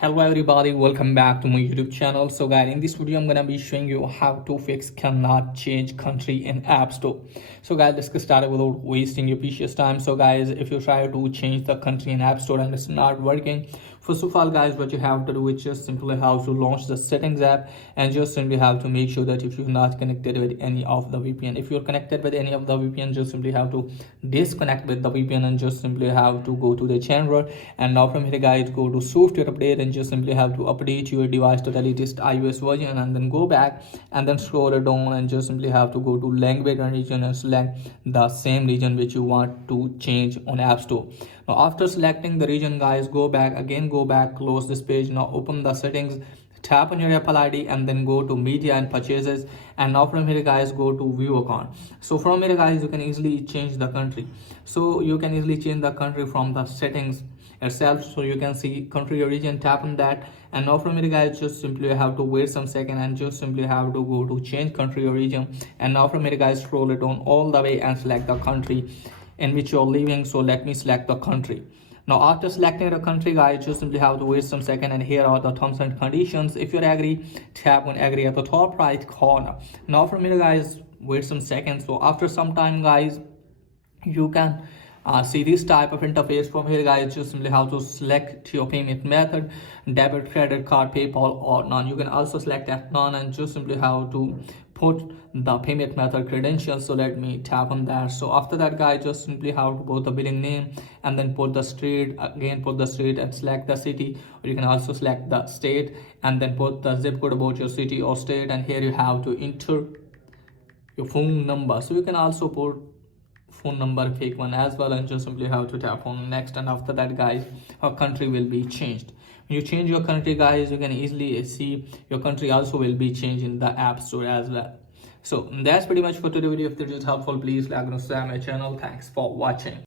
Hello everybody, welcome back to my YouTube channel. So guys, in this video I'm gonna be showing you how to fix cannot change country in App Store. So guys, let's get started without wasting your precious time. So guys, if you try to change the country in App Store and it's not working, first of all guys, what you have to do is just simply have to launch the settings app and just simply have to make sure that if you're not connected with any of the VPN, if you're connected with any of the VPN, just simply have to disconnect with the VPN and just simply have to go to the general. And now from here guys, go to software update and just simply have to update your device to the latest iOS version, and then go back and then scroll it down and just simply have to go to language and region and select the same region which you want to change on App Store. Now after selecting the region guys, go back, close this page. Now open the settings, tap on your Apple ID and then go to media and purchases, and now from here guys, go to view account. So from here guys, you can easily change the country. So you can easily change the country from the settings itself. So you can see country origin, tap on that, and now from here guys, just simply have to wait some second and just simply have to go to change country origin. And now from here guys, scroll it down all the way and select the country in which you're living. So let me select the country. Now after selecting the country guys, just simply have to wait some second, and here are the terms and conditions. If you're agree, tap on agree at the top right corner. Now from here guys, wait some seconds. So after some time guys, you can see this type of interface. From here guys, just simply have to select your payment method, debit, credit card, PayPal or none. You can also select that none and just simply have to put the payment method credentials. So let me tap on that. So after that guys, just simply have to put the billing name and then put the street, again put the street and select the city, or you can also select the state and then put the zip code about your city or state, and here you have to enter your phone number. So you can also put phone number, fake one as well, and just simply have to tap on next. And after that guys, our country will be changed. When you change your country guys, you can easily see your country also will be changed in the App Store as well. So that's pretty much for today's video. If this is helpful, please like and subscribe my channel. Thanks for watching.